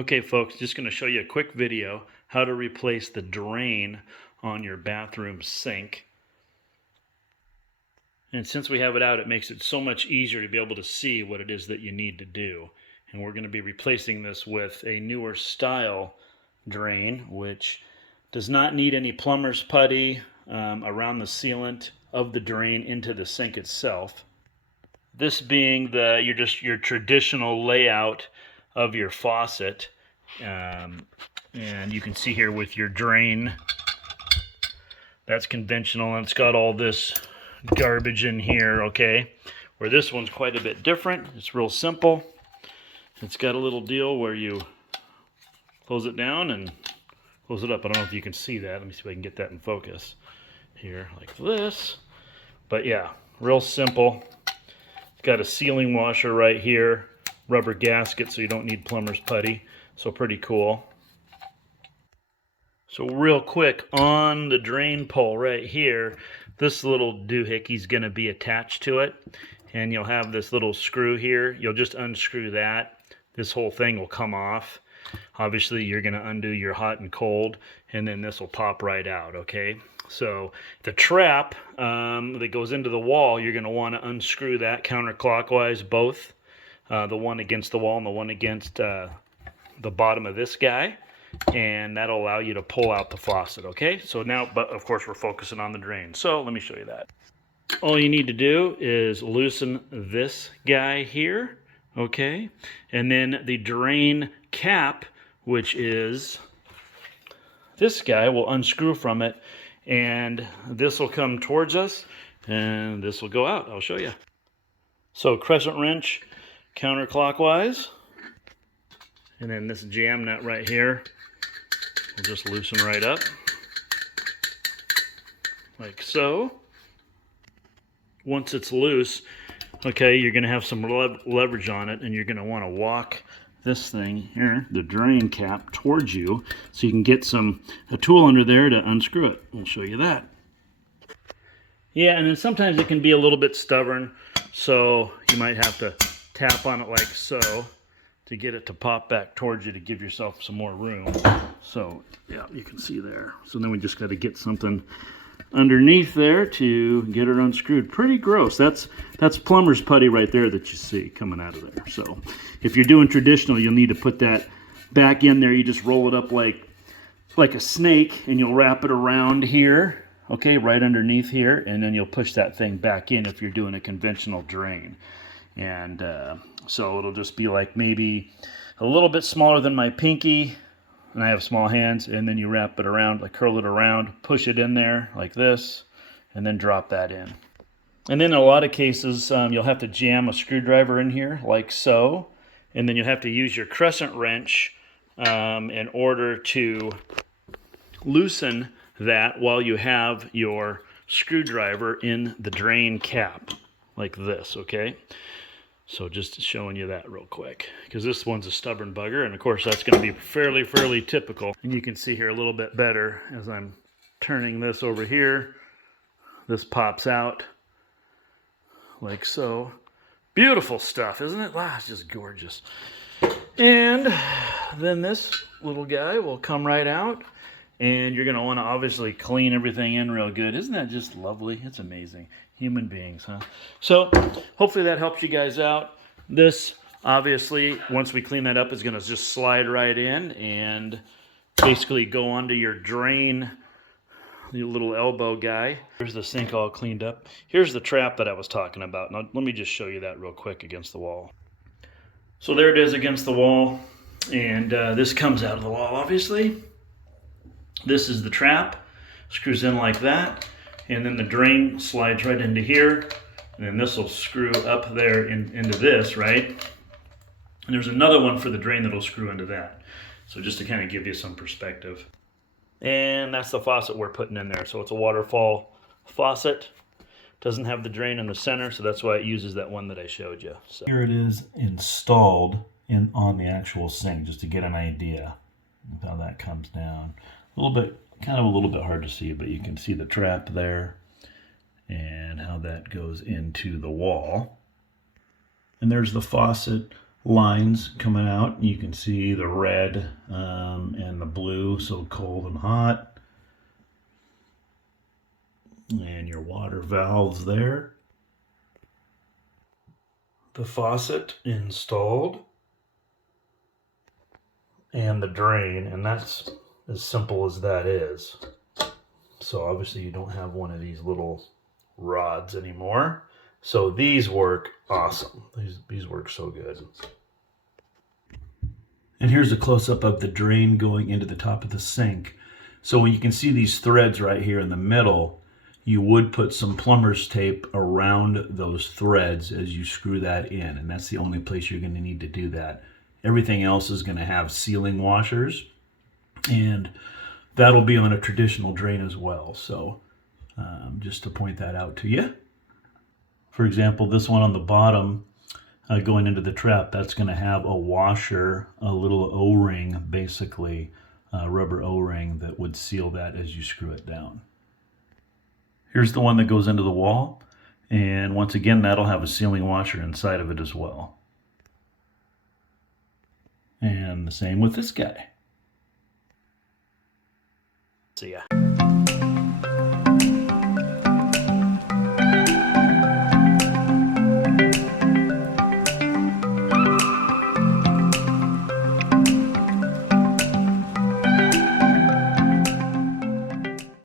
Okay folks, just going to show you a quick video how to replace the drain on your bathroom sink. And since we have it out, it makes it so much easier to be able to see what it is that you need to do. And we're going to be replacing this with a newer style drain, which does not need any plumber's putty around the sealant of the drain into the sink itself. This being your traditional layout of your faucet, and you can see here with your drain, that's conventional and it's got all this garbage in here, okay? Where this one's quite a bit different. It's real simple. It's got a little deal where you close it down and close it up. I don't know if you can see that. Let me see if I can get that in focus here, like this. But yeah, real simple. It's got a sealing washer right here, rubber gasket so you don't need plumber's putty. So pretty cool. So real quick, on the drain pole right here, this little doohickey's going to be attached to it. And you'll have this little screw here. You'll just unscrew that. This whole thing will come off. Obviously, you're going to undo your hot and cold, and then this will pop right out, okay? So the trap that goes into the wall, you're going to want to unscrew that counterclockwise, both. The one against the wall and the one against the bottom of this guy. And that'll allow you to pull out the faucet, okay? So now, but of course, we're focusing on the drain. So let me show you that. All you need to do is loosen this guy here, okay? And then the drain cap, which is this guy, will unscrew from it, and this will come towards us, and this will go out. I'll show you. So crescent wrench counterclockwise, and then this jam nut right here will just loosen right up, like so. Once it's loose, okay, you're going to have some leverage on it, and you're going to want to walk this thing here, the drain cap, towards you so you can get a tool under there to unscrew it. I'll show you that. Yeah, and then sometimes it can be a little bit stubborn, so you might have to tap on it like so to get it to pop back towards you to give yourself some more room. So yeah, you can see there. So then we just got to get something underneath there to get it unscrewed. Pretty gross. That's plumber's putty right there that you see coming out of there. So if you're doing traditional, you'll need to put that back in there. You just roll it up like a snake, and you'll wrap it around here, okay, right underneath here, and then you'll push that thing back in if you're doing a conventional drain. And so it'll just be like maybe a little bit smaller than my pinky, and I have small hands, and then you wrap it around, like curl it around, push it in there like this, and then drop that in. And then in a lot of cases, you'll have to jam a screwdriver in here like so, and then you'll have to use your crescent wrench in order to loosen that while you have your screwdriver in the drain cap, like this, okay? So just showing you that real quick, because this one's a stubborn bugger, and of course that's going to be fairly typical. And you can see here a little bit better as I'm turning this over here. This pops out like so. Beautiful stuff, isn't it? Wow, it's just gorgeous. And then this little guy will come right out, and you're going to want to obviously clean everything in real good. Isn't that just lovely? It's amazing. Human beings, huh? So hopefully that helps you guys out. This, obviously, once we clean that up, is going to just slide right in and basically go onto your drain, the little elbow guy. Here's the sink all cleaned up. Here's the trap that I was talking about. Now let me just show you that real quick against the wall. So there it is against the wall, and this comes out of the wall, obviously. This is the trap, screws in like that, and then the drain slides right into here, and then this will screw up there into this, right? And there's another one for the drain that'll screw into that. So just to kind of give you some perspective. And that's the faucet we're putting in there. So it's a waterfall faucet. Doesn't have the drain in the center, so that's why it uses that one that I showed you. So here it is installed on the actual sink, just to get an idea of how that comes down. A little bit hard to see, but you can see the trap there and how that goes into the wall. And there's the faucet lines coming out. You can see the red and the blue, so cold and hot. And your water valves there. The faucet installed. And the drain, and that's as simple as that is. So obviously you don't have one of these little rods anymore. So these work awesome. These work so good. And here's a close-up of the drain going into the top of the sink. So when you can see these threads right here in the middle, you would put some plumber's tape around those threads as you screw that in. And that's the only place you're going to need to do that. Everything else is going to have sealing washers, and that'll be on a traditional drain as well. So just to point that out to you. For example, this one on the bottom going into the trap, that's going to have a washer, a little O-ring, basically a rubber O-ring that would seal that as you screw it down. Here's the one that goes into the wall, and once again that'll have a sealing washer inside of it as well. And the same with this guy. See ya.